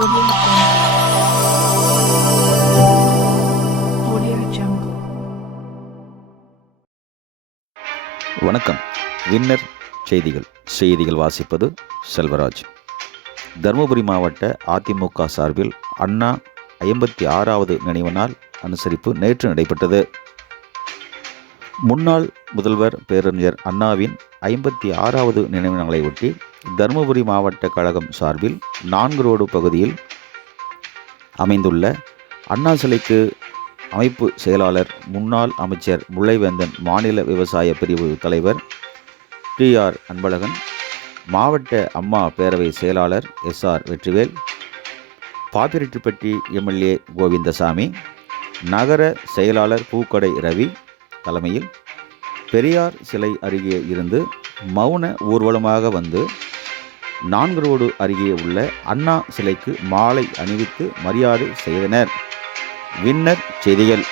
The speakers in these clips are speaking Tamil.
வணக்கம். வின்னர் செய்திகள். செய்திகள் வாசிப்பது செல்வராஜ். தருமபுரி மாவட்ட அதிமுக சார்பில் அண்ணா ஐம்பத்தி ஆறாவது நினைவு நாள் அனுசரிப்பு நேற்று நடைபெற்றது. முன்னாள் முதல்வர் பேரறிஞர் அண்ணாவின் ஐம்பத்தி ஆறாவது நினைவு ஒட்டி தருமபுரி மாவட்ட கழகம் சார்பில் நான்கு ரோடு பகுதியில் அமைந்துள்ள அண்ணா சிலைக்கு அமைப்பு செயலாளர் முன்னாள் அமைச்சர் முல்லைவேந்தன் மாநில விவசாய பிரிவு தலைவர் டி ஆர் அன்பழகன் மாவட்ட அம்மா பேரவை செயலாளர் S R Vetrivel Pappireddipatti MLA Govindasamy நகர செயலாளர் பூக்கடை ரவி தலைமையில் பெரியார் சிலை அருகே இருந்து மௌன ஊர்வலமாக வந்து நான்கு ரோடு அருகே உள்ள அண்ணா சிலைக்கு மாலை அணிவித்து மரியாதை செய்தனர். வின்னர் செய்திகள்.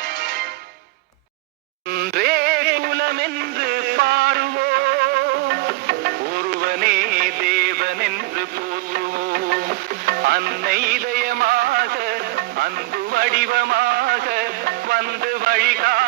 அன்னை இதயமாக அன்பு வடிவமாக வந்து வழிகா